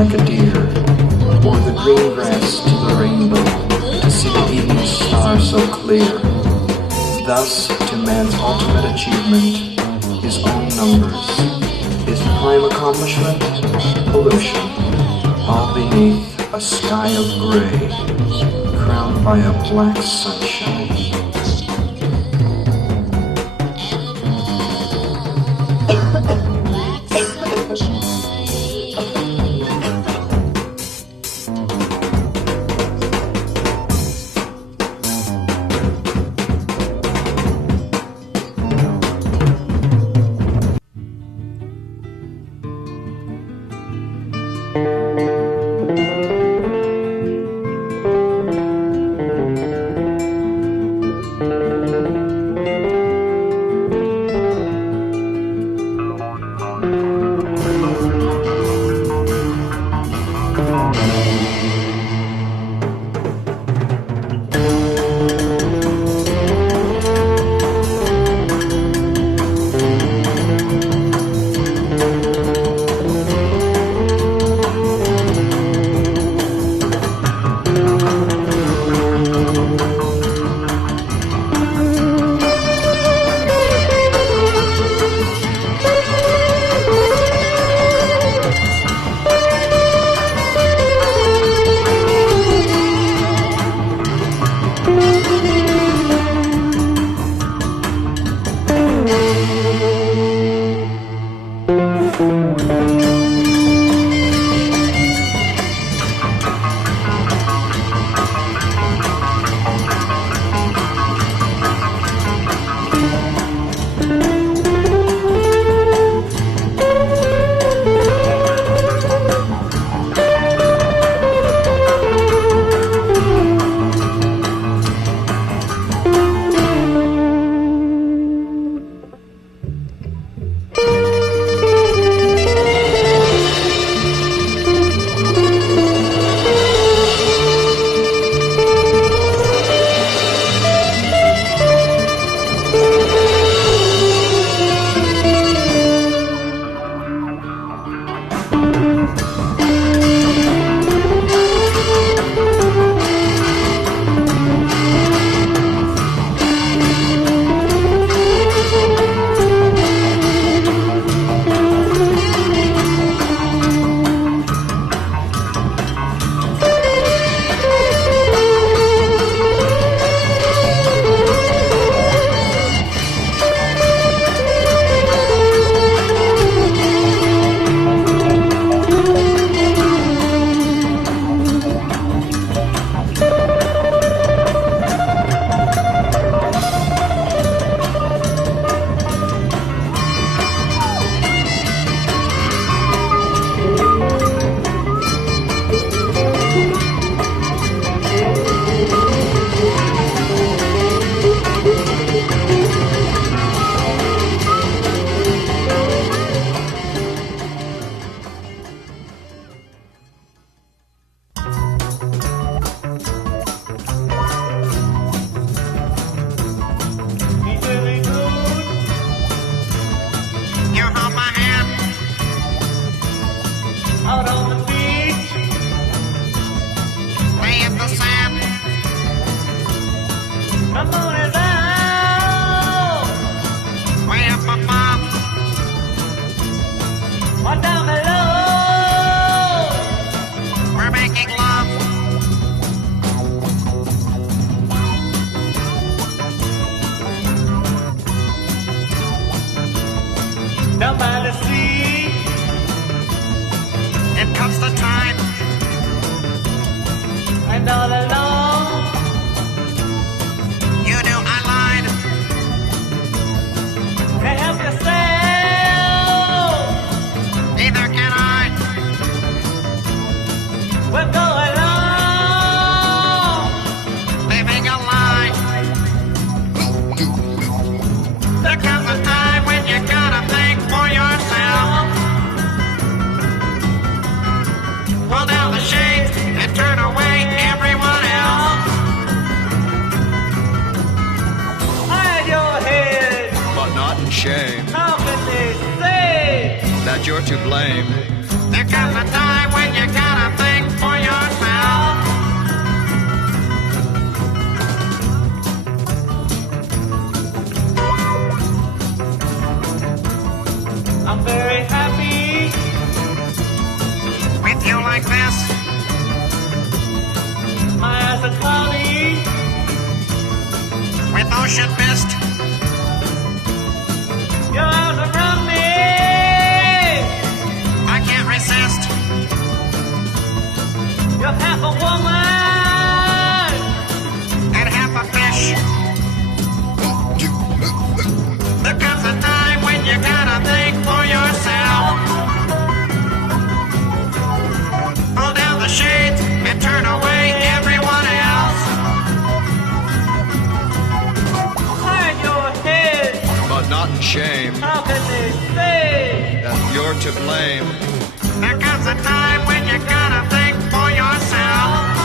like a deer, o'er the green grass to the rainbow, to see the evening star so clear. Thus, to man's ultimate achievement, his own numbers, his prime accomplishment, pollution, all beneath a sky of gray, crowned by a black sunshine. Down by the sea, it comes the time, and all alone, you knew I lied. Can't help yourself, neither can I. We're going on, living a lie. There comes a time when you gotta think for yourself. Pull down the shades and turn away everyone else. Hide your head, but not in shame. how can they say That you're to blame. There comes a time when you gotta think for yourself. I'm very happy With you like this, my eyes are cloudy. with ocean mist, Your arms around me. I can't resist. You're half a woman And half a fish. There comes a time when you gotta think for yourself. Pull down the shades and turn away everyone else. hide your head. But not in shame How can they say? that you're to blame. There comes a time when you gotta think for yourself.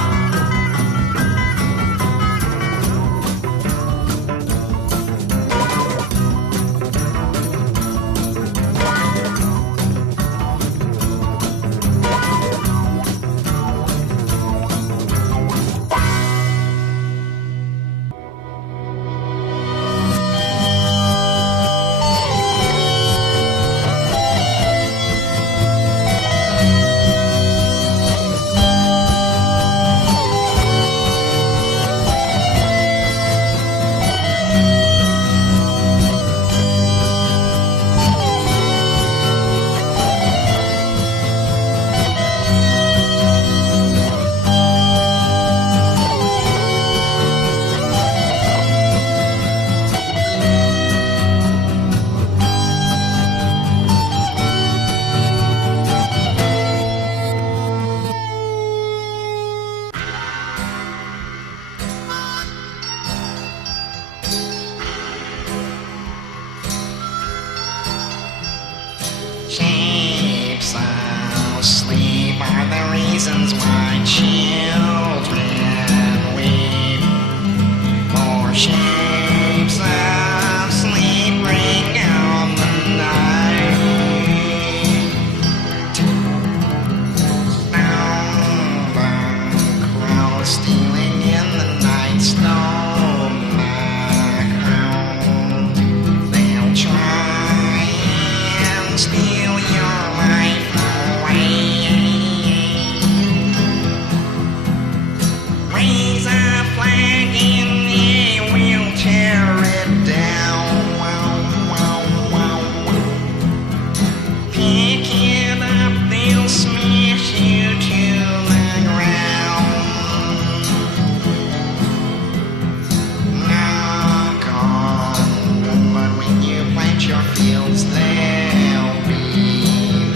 Shapes of sleep are the reasons why children weep. For shapes of sleep bring out the night. Down the crowd stealing in the night, stole my crown. They'll try and steal your life away. Raise a flag and they will tear it down. Pick it up, they'll smash you to the ground. Knock on, but when you plant your fields, they'll be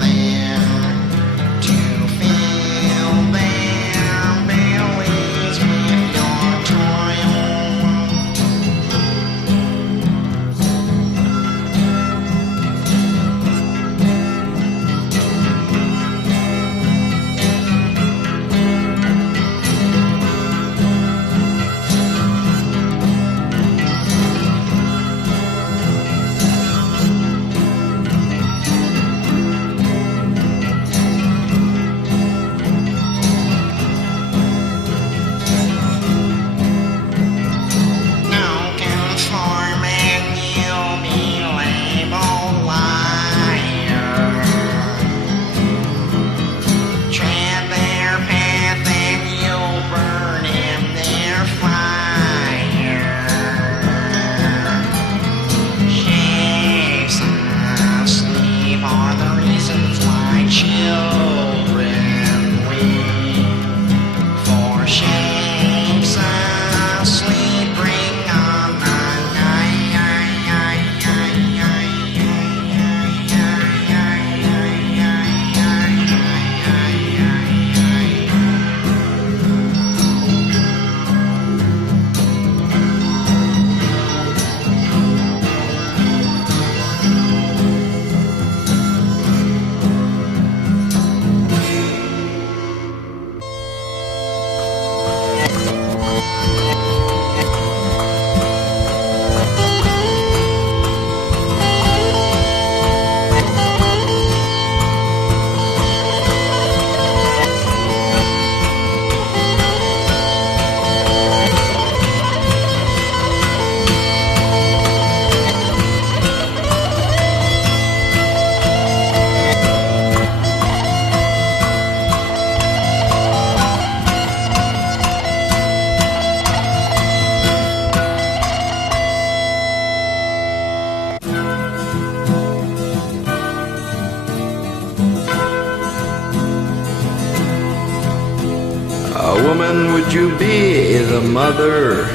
Woman, would you be the mother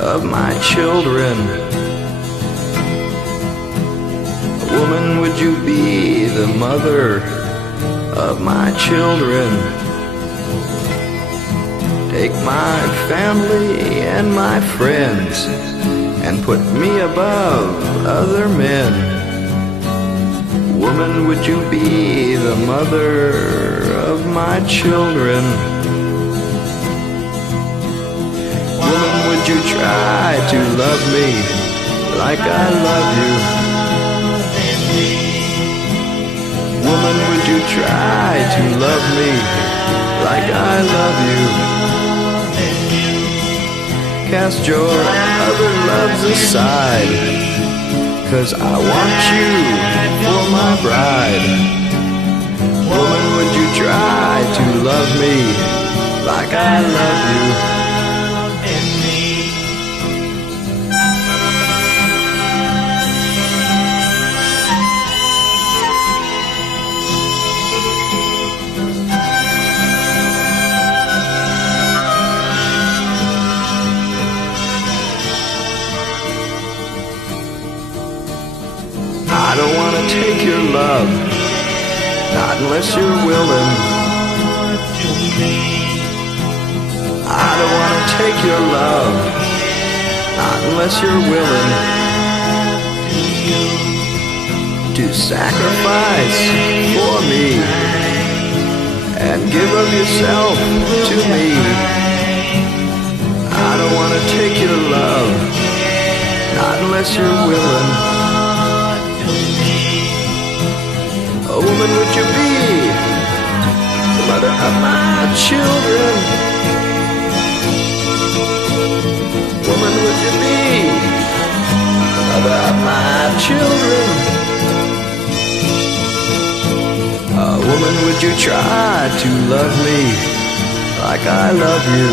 of my children? Woman, would you be the mother of my children? Take my family and my friends and put me above other men. Woman, would you be the mother of my children? Woman, would you try to love me like I love you? Woman, would you try to love me like I love you? Cast your other loves aside, 'cause I want you for my bride. Woman, would you try to love me like I love you? I don't want to take your love, not unless you're willing. I don't want to take your love, not unless you're willing to sacrifice for me and give of yourself to me. I don't want to take your love, not unless you're willing. Oh, woman, would you be the mother of my children? Woman, would you be the mother of my children? Woman, would you try to love me like I love you?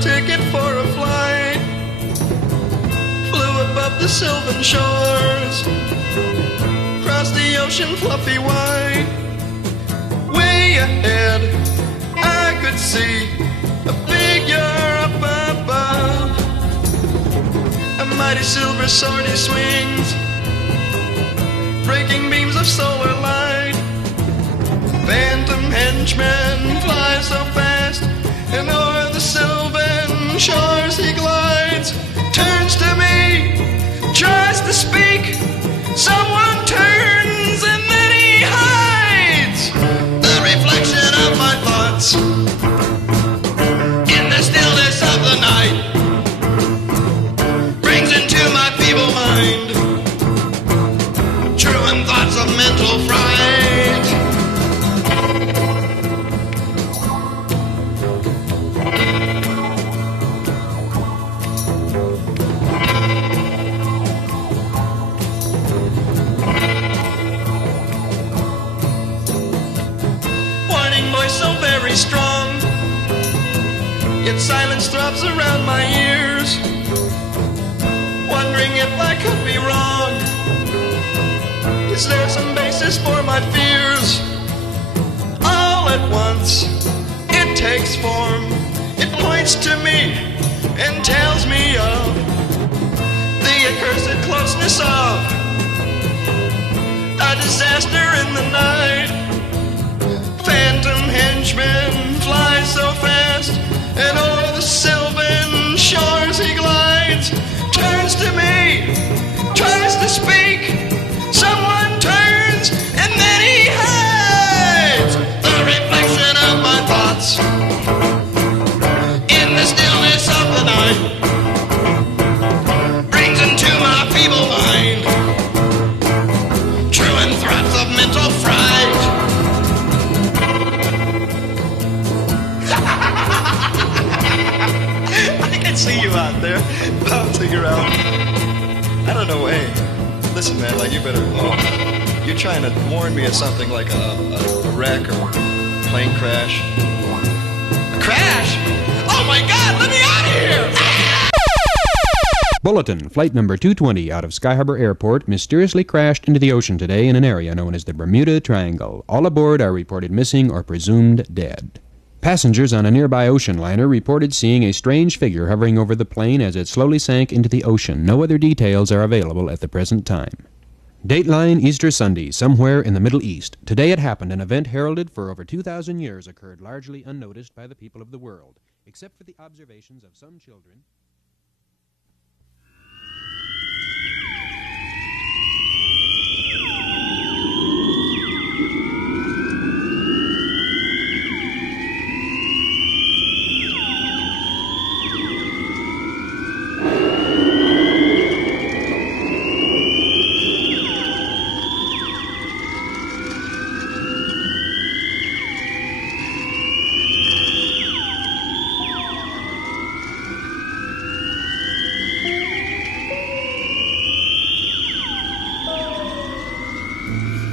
ticket for a flight. Flew above the Sylvan Shores, crossed the ocean fluffy white. Way ahead I could see a figure up above. A mighty silver sword he swings, breaking beams of solar light. Phantom henchman flies so fast, and o'er the Sylvan Shores he glides. Turns to me, tries to speak, someone turns and then he hides. The reflection of my thoughts in the stillness of the night brings into my feeble mind truant thoughts of mental fright. voice so very strong, yet silence throbs around my ears, wondering if I could be wrong. Is there some basis for my fears? All at once, it takes form. It points to me and tells me of the accursed closeness of a disaster in the night. Phantom henchman flies so fast, and o'er the Sylvan Shores he glides. Turns to me, tries to speak. Someone turns, and then he hides. The reflection of my thoughts in the stillness of the night brings into my feeble mind truant threats of mental fright. I can see you out there bouncing around. I don't know, hey, listen man, like you better, you're trying to warn me of something like a wreck or plane crash. A crash? Oh my God, let me out of here! Bulletin. Flight number 220 out of Sky Harbor Airport mysteriously crashed into the ocean today in an area known as the Bermuda Triangle. All aboard are reported missing or presumed dead. Passengers on a nearby ocean liner reported seeing a strange figure hovering over the plane as it slowly sank into the ocean. No other details are available at the present time. Dateline Easter Sunday, somewhere in the Middle East. Today it happened. An event heralded for over 2,000 years occurred largely unnoticed by the people of the world, except for the observations of some children.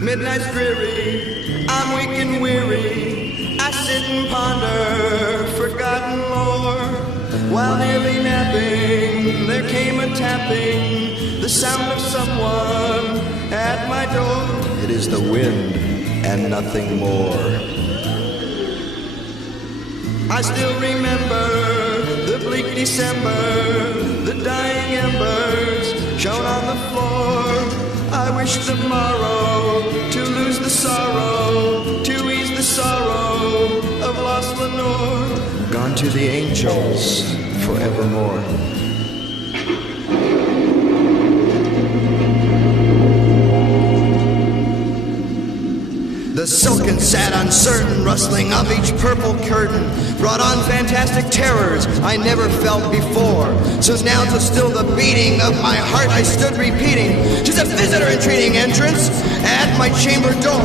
Midnight's dreary, I'm weak and weary. I sit and ponder forgotten lore. While nearly napping, there came a tapping, the sound of someone at my door. It is the wind and nothing more. I still remember the bleak December, the dying embers shone on the floor. I wish tomorrow to lose the sorrow, to ease the sorrow of lost Lenore. Gone to the angels forevermore. The silken, sad, uncertain rustling of each purple curtain brought on fantastic terrors I never felt before. So now to still the beating of my heart I stood repeating, "'Tis a visitor entreating entrance at my chamber door."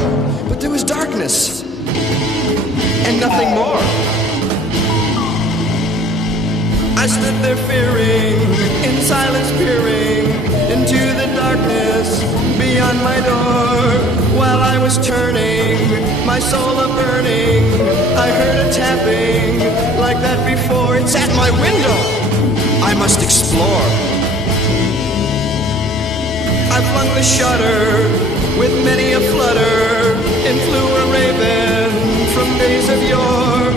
But there was darkness and nothing more. I stood there fearing, in silence peering into the darkness beyond my door. While I was turning, my soul a-burning, I heard a tapping like that before. It's at my window, I must explore. I flung the shutter with many a flutter, and flew a raven from days of yore.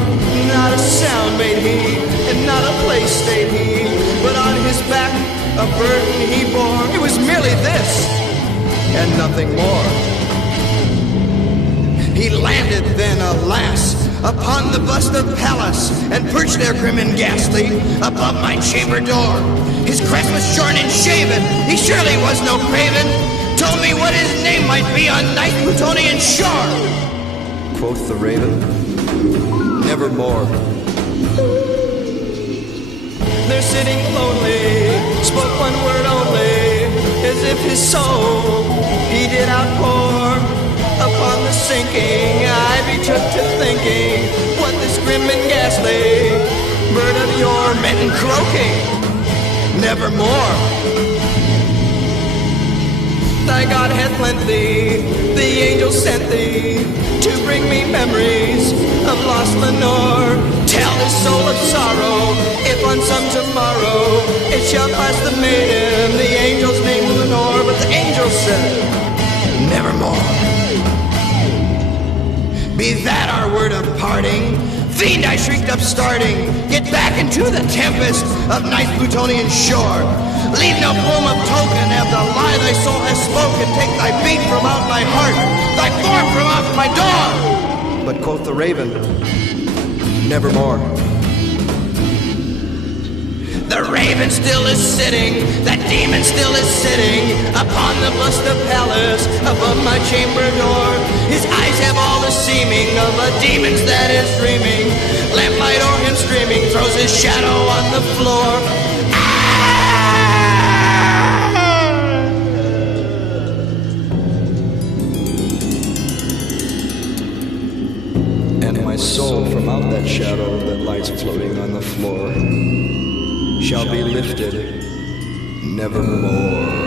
Not a sound made he, and not a place stayed he, but on his back a burden he bore. It was merely this, and nothing more. He landed then, alas, upon the bust of Pallas, and perched there grim and ghastly above my chamber door. His crest was shorn and shaven, he surely was no craven. Told me what his name might be on night Plutonian shore. Quoth the raven, nevermore. There sitting lonely, spoke one word only, as if his soul he did outpour. Upon the sinking, I betook to thinking what this grim and ghastly bird of yore meant in croaking, nevermore. Thy God hath lent thee, the angel sent thee, to bring me memories of lost Lenore. Tell his soul of sorrow, if on some tomorrow it shall pass the maiden, the angel's name Lenore. But the angel said, nevermore. Be that our word of parting. Fiend, I shrieked up starting. Get back into the tempest of night's Plutonian shore. Leave no plume of token of the lie thy soul has spoken. Take thy beat from out my heart, thy form from out my door. But quoth the raven, nevermore. The raven still is sitting, that demon still is sitting upon the bust of palace above my chamber door. His eyes have all the seeming of a demon's that is dreaming. Lamplight o'er him streaming throws his shadow on the floor. And my soul from out that shadow that lies floating on the floor shall be lifted nevermore.